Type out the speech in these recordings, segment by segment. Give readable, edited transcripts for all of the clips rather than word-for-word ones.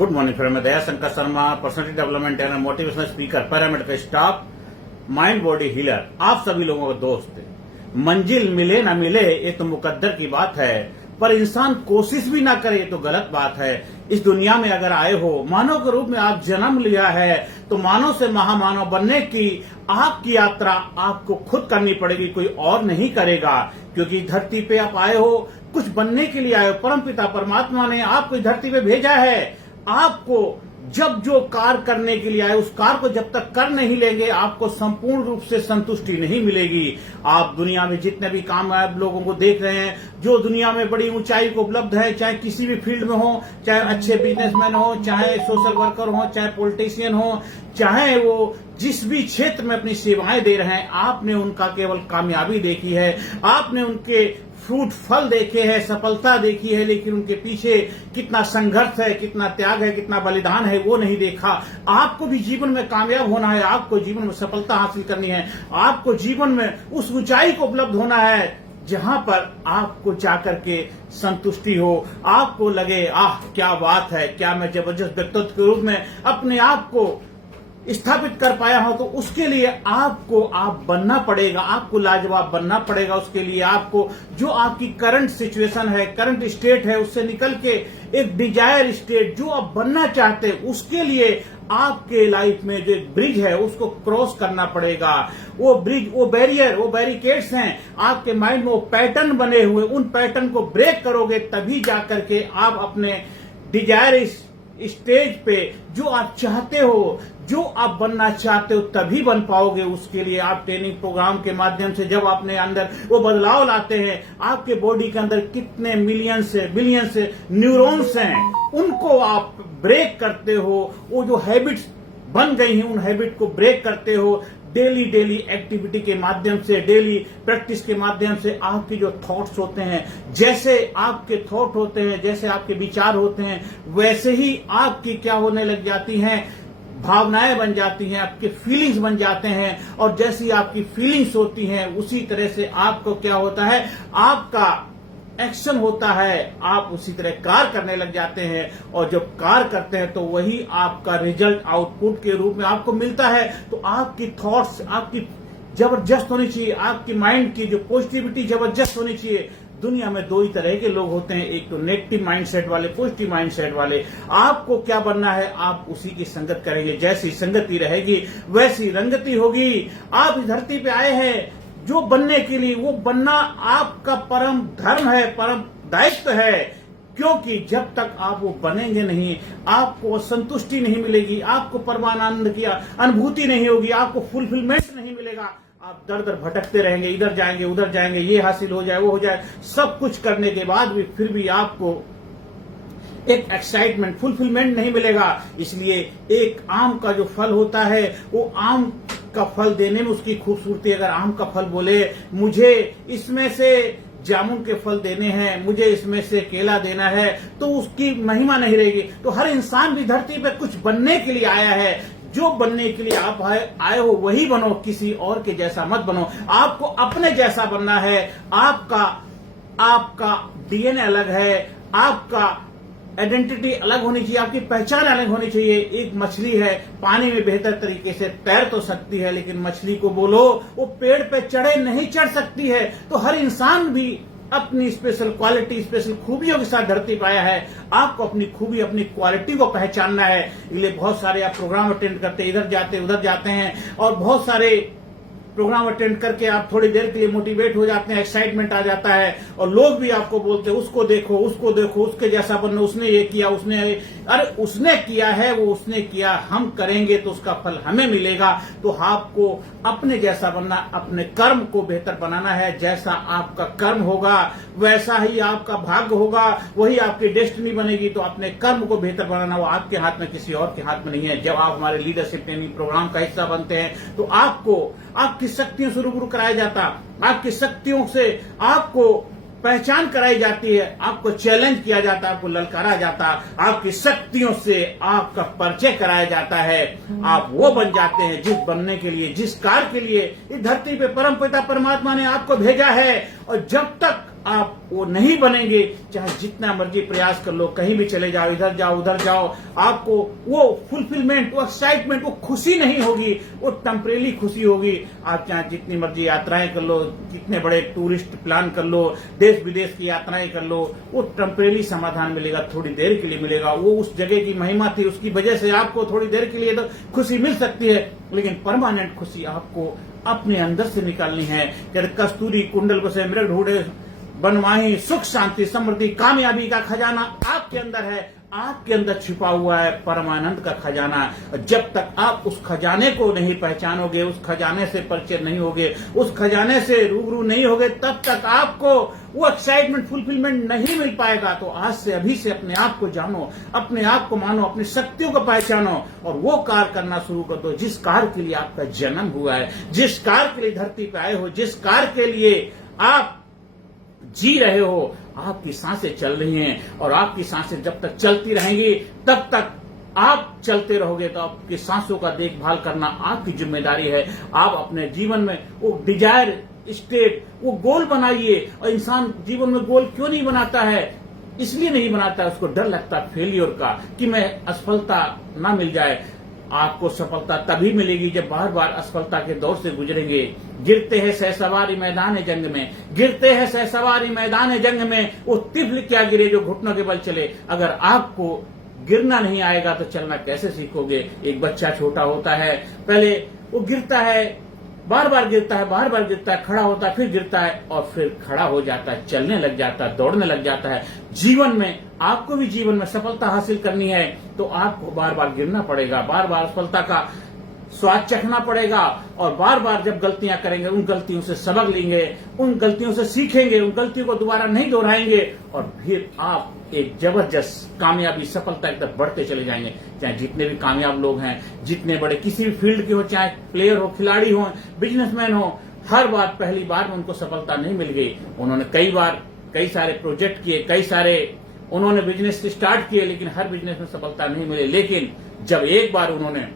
Good morning friend, मैं Daya Shankar Sharma, personality development and motivational speaker, pyramid का staff, mind body healer, आप सभी लोगों का दोस्त। मंजिल मिले ना मिले ये तो मुकद्दर की बात है, पर इंसान कोशिश भी ना करे ये तो गलत बात है। इस दुनिया में अगर आए हो, मानव के रूप में आप जन्म लिया है, तो मानव से महामानव बनने की आपकी यात्रा आपको खुद करनी पड़ेगी, कोई और नहीं करेगा। क्योंकि धरती पे आप आए हो, कुछ बनने के लिए आए हो। परमपिता परमात्मा ने आपको इस धरती पे भेजा है। आपको जब जो कार्य करने के लिए आए, उस कार्य को जब तक कर नहीं लेंगे, आपको संपूर्ण रूप से संतुष्टि नहीं मिलेगी। आप दुनिया में जितने भी कामयाब लोगों को देख रहे हैं, जो दुनिया में बड़ी ऊंचाई को उपलब्ध है, चाहे किसी भी फील्ड में हो, चाहे अच्छे बिजनेसमैन हो, चाहे सोशल वर्कर हो, चाहे पॉलिटिशियन हो, चाहे वो जिस भी क्षेत्र में अपनी सेवाएं दे रहे हैं, आपने उनका केवल कामयाबी देखी है, आपने उनके फ्रूट फल देखे हैं, सफलता देखी है, लेकिन उनके पीछे कितना संघर्ष है, कितना त्याग है, कितना बलिदान है, वो नहीं देखा। आपको भी जीवन में कामयाब होना है, आपको जीवन में सफलता हासिल करनी है, आपको जीवन में उस ऊंचाई को उपलब्ध होना है जहां पर आपको जाकर के संतुष्टि हो, आपको लगे आह क्या बात है, क्या मैं जबरदस्त व्यक्तित्व के रूप में अपने आप को स्थापित कर पाया हो। तो उसके लिए आपको आप बनना पड़ेगा, आपको लाजवाब बनना पड़ेगा। उसके लिए आपको जो आपकी करंट सिचुएशन है, करंट स्टेट है, उससे निकल के एक डिजायर स्टेट जो आप बनना चाहते हैं, उसके लिए आपके लाइफ में जो एक ब्रिज है उसको क्रॉस करना पड़ेगा। वो ब्रिज, वो बैरियर, वो बैरिकेड्स हैं आपके माइंड में, वो पैटर्न बने हुए, उन पैटर्न को ब्रेक करोगे तभी जाकर के आप अपने डिजायर स्टेज पे जो आप चाहते हो, जो आप बनना चाहते हो, तभी बन पाओगे। उसके लिए आप ट्रेनिंग प्रोग्राम के माध्यम से जब अपने अंदर वो बदलाव लाते हैं, आपके बॉडी के अंदर कितने मिलियन से बिलियन से न्यूरॉन्स हैं, उनको आप ब्रेक करते हो। वो जो हैबिट्स बन गई हैं, उन हैबिट को ब्रेक करते हो। डेली एक्टिविटी के माध्यम से, डेली प्रैक्टिस के माध्यम से आपके जो थॉट्स होते हैं, जैसे आपके थॉट होते हैं, जैसे आपके विचार होते हैं, वैसे ही आपकी क्या होने लग जाती हैं, भावनाएं बन जाती हैं, आपके फीलिंग्स बन जाते हैं। और जैसी आपकी फीलिंग्स होती हैं, उसी तरह से आपको क्या होता है, आपका एक्शन होता है, आप उसी तरह कार्य करने लग जाते हैं। और जब कार्य करते हैं तो वही आपका रिजल्ट आउटपुट के रूप में आपको मिलता है। तो आपकी थॉट्स आपकी जबरदस्त होनी चाहिए, आपकी माइंड की जो पॉजिटिविटी जबरदस्त होनी चाहिए। दुनिया में दो ही तरह के लोग होते हैं, एक तो नेगेटिव माइंडसेट वाले, पॉजिटिव माइंडसेट वाले। आपको क्या बनना है, आप उसी की संगत करेंगे। जैसी संगति रहेगी वैसी रंगति होगी। आप इस धरती पे आए हैं जो बनने के लिए, वो बनना आपका परम धर्म है, परम दायित्व है। क्योंकि जब तक आप वो बनेंगे नहीं, आपको संतुष्टि नहीं मिलेगी, आपको परमानंद की अनुभूति नहीं होगी, आपको फुलफिलमेंट नहीं मिलेगा। आप दर दर भटकते रहेंगे, इधर जाएंगे उधर जाएंगे, ये हासिल हो जाए वो हो जाए, सब कुछ करने के बाद भी फिर भी आपको एक एक्साइटमेंट, फुलफिलमेंट नहीं मिलेगा। इसलिए एक आम का जो फल होता है, वो आम का फल देने में उसकी खूबसूरती। अगर आम का फल बोले मुझे इसमें से जामुन के फल देने हैं, मुझे इसमें से केला देना है, तो उसकी महिमा नहीं रहेगी। तो हर इंसान भी धरती पे कुछ बनने के लिए आया है। जो बनने के लिए आप आए हो वही बनो, किसी और के जैसा मत बनो। आपको अपने जैसा बनना है। आपका डीएनए अलग है, आपका आइडेंटिटी अलग होनी चाहिए, आपकी पहचान अलग होनी चाहिए। एक मछली है, पानी में बेहतर तरीके से तैर तो सकती है, लेकिन मछली को बोलो वो पेड़ पे चढ़े नहीं चढ़ सकती है। तो हर इंसान भी अपनी स्पेशल क्वालिटी, स्पेशल खूबियों के साथ धरती पे आया है। आपको अपनी खूबी, अपनी क्वालिटी को पहचानना है। इसलिए बहुत सारे आप प्रोग्राम अटेंड करते, इधर जाते उधर जाते हैं, और बहुत सारे प्रोग्राम अटेंड करके आप थोड़ी देर के लिए मोटिवेट हो जाते हैं, एक्साइटमेंट आ जाता है, और लोग भी आपको बोलते हैं उसको देखो, उसको देखो, उसके जैसा बनना, उसने ये किया, अरे उसने किया है, वो उसने किया, हम करेंगे तो उसका फल हमें मिलेगा। तो आपको अपने जैसा बनना, अपने कर्म को बेहतर बनाना है। जैसा आपका कर्म होगा वैसा ही आपका भाग्य होगा, वही आपकी डेस्टिनी बनेगी। तो अपने कर्म को बेहतर बनाना वो आपके हाथ में, किसी और के हाथ में नहीं है। जब आप हमारे लीडरशिप ट्रेनिंग प्रोग्राम का हिस्सा बनते हैं तो आपको आपकी शक्तियों से रूबरू कराया जाता, आपकी शक्तियों से आपको पहचान कराई जाती है, आपको चैलेंज किया जाता है, आपको ललकारा जाता, आपकी शक्तियों से आपका परिचय कराया जाता है। आप वो बन जाते हैं जिस बनने के लिए, जिस कार्य के लिए इस धरती पे परमपिता परमात्मा ने आपको भेजा है। और जब तक आप वो नहीं बनेंगे, चाहे जितना मर्जी प्रयास कर लो, कहीं भी चले जाओ, इधर जाओ उधर जाओ, आपको वो फुलफिलमेंट, वो एक्साइटमेंट, वो खुशी नहीं होगी, वो टेम्परेरी खुशी होगी। आप चाहे जितनी मर्जी यात्राएं कर लो, जितने बड़े टूरिस्ट प्लान कर लो, देश विदेश की यात्राएं कर लो, वो टेम्परेरी समाधान मिलेगा, थोड़ी देर के लिए मिलेगा। वो उस जगह की महिमा थी, उसकी वजह से आपको थोड़ी देर के लिए तो खुशी मिल सकती है, लेकिन परमानेंट खुशी आपको अपने अंदर से निकालनी है। कस्तूरी कुंडल बसे मृग ढूंढे बनवाही, सुख शांति समृद्धि कामयाबी का खजाना आपके अंदर है, आपके अंदर छिपा हुआ है परमानंद का खजाना। जब तक आप उस खजाने को नहीं पहचानोगे, उस खजाने से परिचित नहीं होगे, उस खजाने से रूबरू नहीं होगे, तब तक आपको वो एक्साइटमेंट, फुलफिलमेंट नहीं मिल पाएगा। तो आज से, अभी से अपने आप को जानो, अपने आप को मानो, अपनी शक्तियों को पहचानो और वो कार्य करना शुरू कर दो जिस कार्य के लिए आपका जन्म हुआ है, जिस कार्य के लिए धरती पे आए हो, जिस कार्य के लिए आप जी रहे हो। आपकी सांसें चल रही हैं और आपकी सांसें जब तक चलती रहेंगी तब तक आप चलते रहोगे। तो आपकी सांसों का देखभाल करना आपकी जिम्मेदारी है। आप अपने जीवन में वो डिजायर स्टेट, वो गोल बनाइए। और इंसान जीवन में गोल क्यों नहीं बनाता है? इसलिए नहीं बनाता, उसको डर लगता है फेलियर का, कि मैं असफलता ना मिल जाए। आपको सफलता तभी मिलेगी जब बार बार असफलता के दौर से गुजरेंगे। गिरते हैं सहसवारी मैदान जंग में, गिरते हैं सहसवारी मैदान जंग में, वो तिफल क्या गिरे जो घुटनों के बल चले। अगर आपको गिरना नहीं आएगा तो चलना कैसे सीखोगे? एक बच्चा छोटा होता है, पहले वो गिरता है, बार बार गिरता है, बार बार गिरता है, खड़ा होता है, फिर गिरता है और फिर खड़ा हो जाता है, चलने लग जाता है, दौड़ने लग जाता है। जीवन में आपको भी जीवन में सफलता हासिल करनी है तो आपको बार बार गिरना पड़ेगा, बार बार सफलता का स्वाद चखना पड़ेगा और बार बार जब गलतियां करेंगे उन गलतियों से सबक लेंगे, उन गलतियों से सीखेंगे, उन गलतियों को दोबारा नहीं दोहराएंगे और फिर आप एक जबरदस्त कामयाबी, सफलता की तरफ बढ़ते चले जाएंगे। चाहे जितने भी कामयाब लोग हैं, जितने बड़े किसी भी फील्ड के हो, चाहे प्लेयर हो, खिलाड़ी हो, बिजनेसमैन हो, हर बार पहली बार में उनको सफलता नहीं मिल गई। उन्होंने कई सारे प्रोजेक्ट किए, कई सारे उन्होंने बिजनेस स्टार्ट किए, लेकिन हर बिजनेस में सफलता नहीं मिली। लेकिन जब एक बार उन्होंने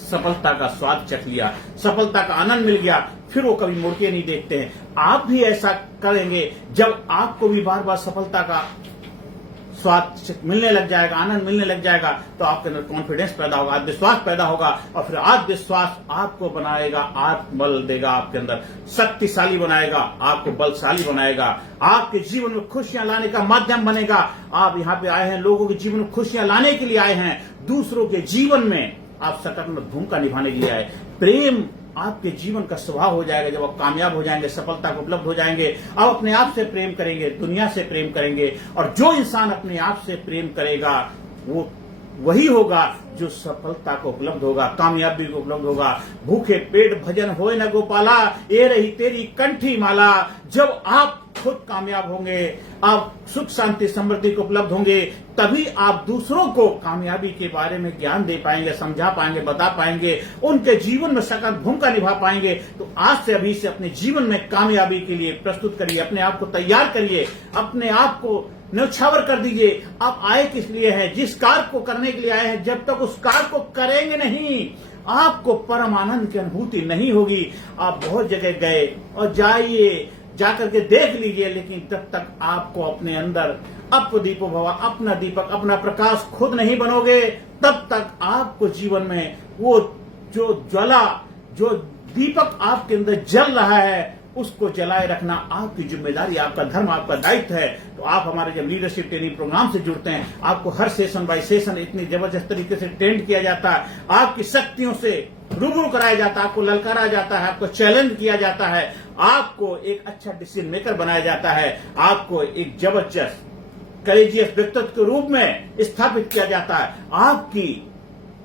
सफलता का स्वाद चख लिया, सफलता का आनंद मिल गया, फिर वो कभी मुड़ के नहीं देखते हैं। आप भी ऐसा करेंगे, जब आपको भी बार बार सफलता का स्वाद मिलने लग जाएगा, आनंद मिलने लग जाएगा, तो आपके अंदर कॉन्फिडेंस पैदा होगा, आत्मविश्वास पैदा होगा और फिर आत्मविश्वास आपको बनाएगा, आत्मबल देगा, आपके अंदर शक्तिशाली बनाएगा, आपको बलशाली बनाएगा, आपके जीवन में खुशियां लाने का माध्यम बनेगा। आप यहाँ पे आए हैं, लोगों के जीवन में खुशियां लाने के लिए आए हैं, दूसरों के जीवन में आप सकारात्मक भूमिका निभाने के लिए आए। प्रेम आपके जीवन का स्वभाव हो जाएगा। जब आप कामयाब हो जाएंगे, सफलता को उपलब्ध हो जाएंगे, आप अपने आप से प्रेम करेंगे, दुनिया से प्रेम करेंगे और जो इंसान अपने आप से प्रेम करेगा वो वही होगा जो सफलता को उपलब्ध होगा, कामयाबी को उपलब्ध होगा। भूखे पेट भजन होए न गोपाला, ये रही तेरी कंठी माला। जब आप खुद कामयाब होंगे, आप सुख शांति समृद्धि को उपलब्ध होंगे, तभी आप दूसरों को कामयाबी के बारे में ज्ञान दे पाएंगे, समझा पाएंगे, बता पाएंगे, उनके जीवन में सकारात्मक भूमिका निभा पाएंगे। तो आज से, अभी से अपने जीवन में कामयाबी के लिए प्रस्तुत करिए, अपने आप को तैयार करिए, अपने आप को न्यौछावर कर दीजिए। आप आए किस लिए हैं? जिस कार्य को करने के लिए आए हैं, जब तक उस कार्य को करेंगे नहीं, आपको परम आनंद की अनुभूति नहीं होगी। आप बहुत जगह गए और जाइए, जाकर के देख लीजिए, लेकिन तब तक आपको अपने अंदर अपदीपो भव, अपना दीपक, अपना प्रकाश खुद नहीं बनोगे, तब तक आपको जीवन में वो जो ज्वाला, जो दीपक आपके अंदर जल रहा है, उसको जलाए रखना आपकी जिम्मेदारी, आपका धर्म, आपका दायित्व है। तो आप हमारे जब लीडरशिप ट्रेनिंग प्रोग्राम से जुड़ते हैं, आपको हर सेशन बाय सेशन इतनी जबरदस्त तरीके से ट्रेन किया जाता है, आपकी शक्तियों से रूबरू कराया जाता है, आपको ललकारा जाता है, आपको चैलेंज किया जाता है, आपको एक अच्छा डिसीजन मेकर बनाया जाता है, आपको एक जबरदस्त करेजियस व्यक्तित्व के रूप में स्थापित किया जाता है, आपकी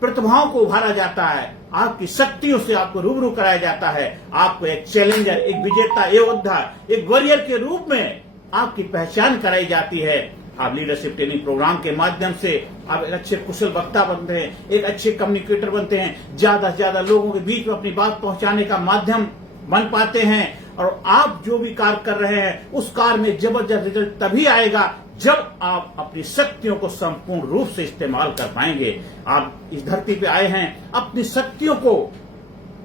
प्रतिभाओं को उभारा जाता है, आपकी शक्तियों से आपको रूबरू कराया जाता है, आपको एक चैलेंजर, एक विजेता, योद्धा, एक वॉरियर के रूप में आपकी पहचान कराई जाती है। आप लीडरशिप ट्रेनिंग प्रोग्राम के माध्यम से आप एक अच्छे कुशल वक्ता बनते हैं, एक अच्छे कम्युनिकेटर बनते हैं, ज्यादा से ज्यादा लोगों के बीच में अपनी बात पहुंचाने का माध्यम बन पाते हैं और आप जो भी कार्य कर रहे हैं उस कार्य में जबरदस्त रिजल्ट तभी आएगा जब आप अपनी शक्तियों को संपूर्ण रूप से इस्तेमाल कर पाएंगे। आप इस धरती पे आए हैं अपनी शक्तियों को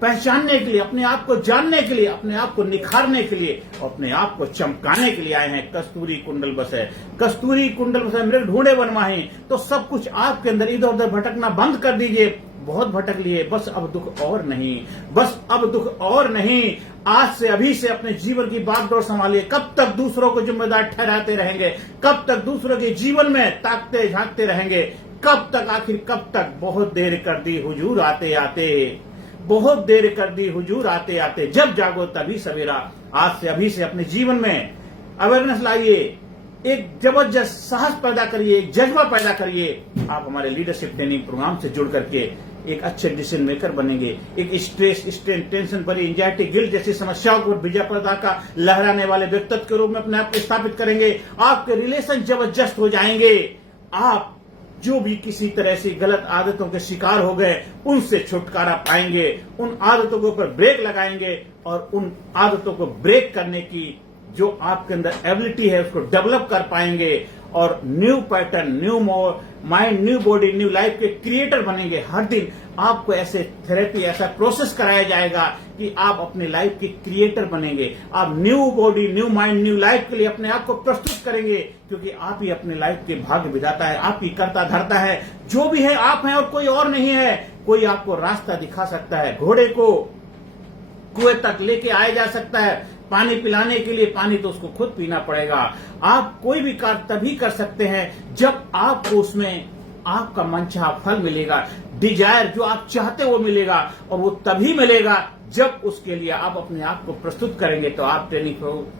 पहचानने के लिए, अपने आप को जानने के लिए, अपने आप को निखारने के लिए, अपने आप को चमकाने के लिए आए हैं। कस्तूरी कुंडल बसे, कस्तूरी कुंडल बसे मृग ढूंढे वन माही। तो सब कुछ आपके अंदर, इधर उधर भटकना बंद कर दीजिए। बहुत भटक लिए, बस अब दुख और नहीं, बस अब दुख और नहीं। आज से, अभी से अपने जीवन की बागडोर संभालिए। कब तक दूसरों को जिम्मेदार ठहराते रहेंगे? कब तक दूसरों के जीवन में ताकते झांकते रहेंगे? कब तक, आखिर कब तक? बहुत देर कर दी हुजूर आते आते, बहुत देर कर दी हुजूर आते आते। जब जागो तभी सवेरा। आज से, अभी से अपने जीवन में अवेयरनेस लाइए, एक जबरदस्त साहस पैदा करिए, एक जज्बा पैदा करिए। आप हमारे लीडरशिप ट्रेनिंग प्रोग्राम से जुड़ करके एक अच्छे डिसीजन मेकर बनेंगे। एक स्ट्रेस, स्ट्रेन, टेंशन भरी, एंजाइटी, गिल्ट जैसी समस्याओं को विजय पताका लहराने वाले व्यक्तित्व के रूप में अपने आप को स्थापित करेंगे। आपके रिलेशन जबरदस्त हो जाएंगे। आप जो भी किसी तरह से गलत आदतों के शिकार हो गए, उनसे छुटकारा पाएंगे। उन आदतों के ऊपर ब्रेक लगाएंगे और उन आदतों को ब्रेक करने की जो आपके अंदर एबिलिटी है उसको डेवलप कर पाएंगे और new pattern, new mind, new body, new life के क्रिएटर बनेंगे। हर दिन आपको ऐसे थेरेपी, ऐसा प्रोसेस कराया जाएगा कि आप अपनी लाइफ के क्रिएटर बनेंगे। आप new body, new mind, new life के लिए अपने आप को प्रस्तुत करेंगे, क्योंकि आप ही अपने लाइफ के भाग्य विधाता है, आप ही करता धरता है। जो भी है आप हैं और कोई और नहीं है। कोई आपको रास्ता दिखा सकता है, घोड़े को कुएं तक लेके आया जा सकता है, पानी पिलाने के लिए पानी तो उसको खुद पीना पड़ेगा। आप कोई भी कार्य तभी कर सकते हैं जब आपको उसमें आपका मनचाहा फल मिलेगा। डिजायर, जो आप चाहते वो मिलेगा, और वो तभी मिलेगा जब उसके लिए आप अपने आप को प्रस्तुत करेंगे। तो आप ट्रेनिंग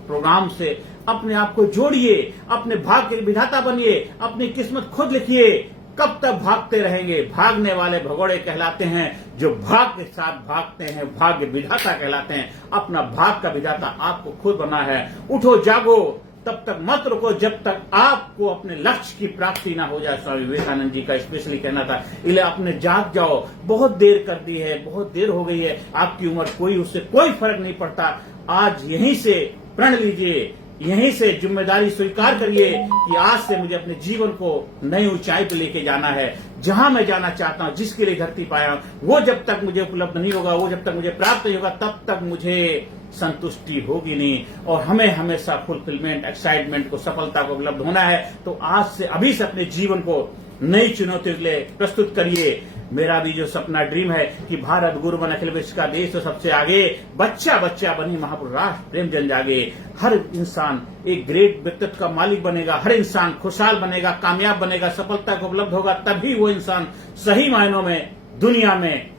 प्रोग्राम से अपने आप को जोड़िए, अपने भाग्य के विधाता बनिए, अपनी किस्मत खुद लिखिए। कब तक भागते रहेंगे? भागने वाले भगोड़े कहलाते हैं। जो भाग्य के साथ भागते हैं भाग्य विधाता कहलाते हैं। अपना भाग का विधाता आपको खुद बना है। उठो, जागो, तब तक मत रुको जब तक आपको अपने लक्ष्य की प्राप्ति ना हो जाए। स्वामी विवेकानंद जी का स्पेशली कहना था, इसलिए अपने जाग जाओ। बहुत देर कर दी है, बहुत देर हो गई है। आपकी उम्र कोई, उससे कोई फर्क नहीं पड़ता। आज यहीं से प्रण लीजिए, यहीं से जिम्मेदारी स्वीकार करिए कि आज से मुझे अपने जीवन को नई ऊंचाई पर लेके जाना है। जहां मैं जाना चाहता हूं, जिसके लिए धरती पाया हूं, वो जब तक मुझे उपलब्ध नहीं होगा, वो जब तक मुझे प्राप्त नहीं होगा, तब तक मुझे संतुष्टि होगी नहीं। और हमें हमेशा फुलफिलमेंट, एक्साइटमेंट को, सफलता को उपलब्ध होना है। तो आज से, अभी से अपने जीवन को नई चुनौतियों के लिए प्रस्तुत करिए। मेरा भी जो सपना, ड्रीम है कि भारत गुरु बन अखिल विश्व का देश तो सबसे आगे, बच्चा बच्चा बनी महापुरुष राष्ट्र प्रेम जन जागे। हर इंसान एक ग्रेट व्यक्तित्व का मालिक बनेगा, हर इंसान खुशहाल बनेगा, कामयाब बनेगा, सफलता को उपलब्ध होगा। तभी वो इंसान सही मायनों में दुनिया में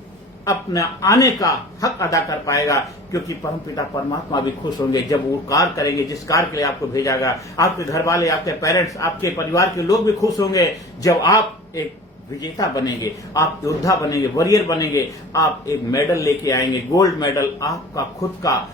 अपना आने का हक अदा कर पाएगा, क्योंकि परमपिता परमात्मा भी खुश होंगे जब वो कार्य करेंगे जिस कार्य के लिए आपको भेजा गया। आपके घर वाले, आपके पेरेंट्स, आपके परिवार के लोग भी खुश होंगे जब आप एक विजेता बनेंगे, आप योद्धा बनेंगे, वॉरियर बनेंगे। आप एक मेडल लेके आएंगे, गोल्ड मेडल। आपका खुद का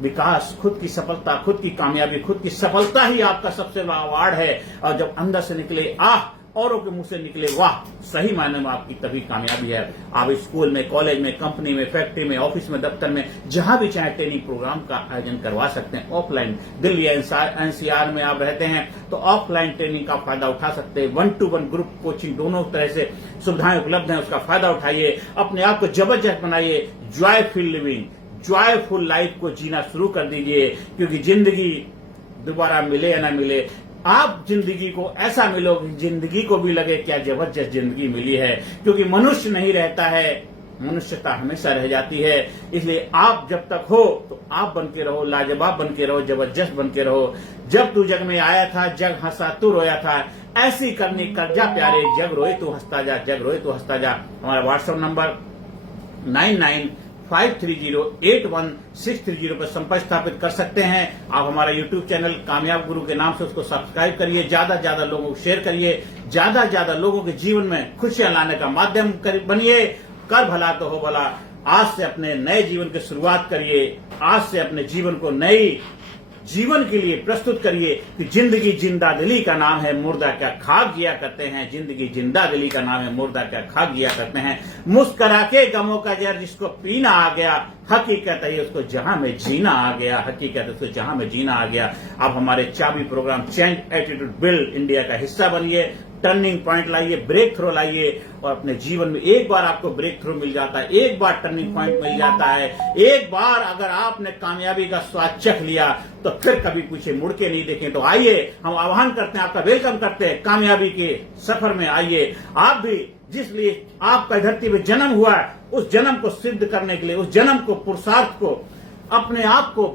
विकास, खुद की सफलता, खुद की कामयाबी, खुद की सफलता ही आपका सबसे बड़ा अवार्ड है। और जब अंदर से निकले आह, औरों के मुंह से निकले वाह, सही मायने में आपकी तभी कामयाबी है। आप स्कूल में, कॉलेज में, कंपनी में, फैक्ट्री में, ऑफिस में, दफ्तर में, जहां भी चाहे ट्रेनिंग प्रोग्राम का आयोजन करवा सकते हैं। ऑफलाइन, दिल्ली एनसीआर में आप रहते हैं तो ऑफलाइन ट्रेनिंग का फायदा उठा सकते हैं। 1-to-1 ग्रुप कोचिंग, दोनों तरह से सुविधाएं उपलब्ध हैं, उसका फायदा उठाइए। अपने आप को जबरदस्त बनाइए। जॉयफुल लिविंग, जॉयफुल लाइफ को जीना शुरू कर दीजिए, क्योंकि जिंदगी दोबारा मिले या ना मिले, आप जिंदगी को ऐसा मिलोगे, जिंदगी को भी लगे क्या जबरदस्त जिंदगी मिली है। क्योंकि मनुष्य नहीं रहता है, मनुष्यता हमेशा रह जाती है। इसलिए आप जब तक हो तो आप बन के रहो, लाजवाब बन के रहो, जबरदस्त बन के रहो। जब तू जग में आया था, जग हंसा तू रोया था, ऐसी करनी कर जा प्यारे, जग रोए तू हंसता जा, जग रोए तू हंसता जा। हमारा व्हाट्सएप नंबर 9953081630 पर संपर्क स्थापित कर सकते हैं। आप हमारा यूट्यूब चैनल कामयाब गुरु के नाम से उसको सब्सक्राइब करिए, ज्यादा ज्यादा लोगों को शेयर करिए, ज्यादा ज्यादा लोगों के जीवन में खुशियां लाने का माध्यम बनिए। कर भला तो हो भला। आज से अपने नए जीवन की शुरुआत करिए। आज से अपने जीवन को नई जीवन के लिए प्रस्तुत करिए कि जिंदगी जिंदा दिली का नाम है, मुर्दा क्या खाक जिया करते हैं। जिंदगी जिंदा दिली का नाम है, मुर्दा क्या खाक जिया करते हैं। मुस्करा के गमों का जहर जिसको पीना आ गया, हकीकत है उसको जहां में जीना आ गया, हकीकत है उसको जहां में जीना आ गया। आप हमारे चाबी program change attitude build India का हिस्सा बनिए। टर्निंग पॉइंट लाइए, ब्रेक थ्रू लाइए और अपने जीवन में एक बार आपको ब्रेक थ्रू मिल जाता है, एक बार टर्निंग पॉइंट मिल जाता है, एक बार अगर आपने कामयाबी का स्वाद चख लिया तो फिर कभी पीछे मुड़ के नहीं देखें। तो आइए हम आह्वान करते हैं, आपका वेलकम करते हैं, कामयाबी के सफर में आइए। आप भी जिस लिए आपका धरती में जन्म हुआ है उस जन्म को सिद्ध करने के लिए, उस जन्म को, पुरुषार्थ को, अपने आप को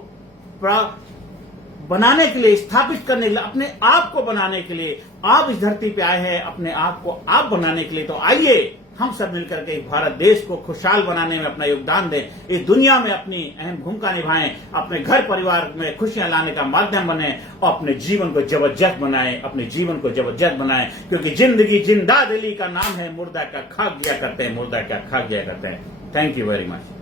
बनाने के लिए, स्थापित करने के लिए, अपने आप को बनाने के लिए आप इस धरती पे आए हैं, अपने आप को आप बनाने के लिए। तो आइए हम सब मिलकर के भारत देश को खुशहाल बनाने में अपना योगदान दें, इस दुनिया में अपनी अहम भूमिका निभाएं, अपने घर परिवार में खुशियां लाने का माध्यम बने और अपने जीवन को जबरदस्त बनाएं, अपने जीवन को जबरदस्त बनाएं। क्योंकि जिंदगी जिंदा दिली का नाम है, मुर्दा क्या खाक दिया करते हैं, मुर्दा क्या खाक दिया करते हैं। Thank you very much.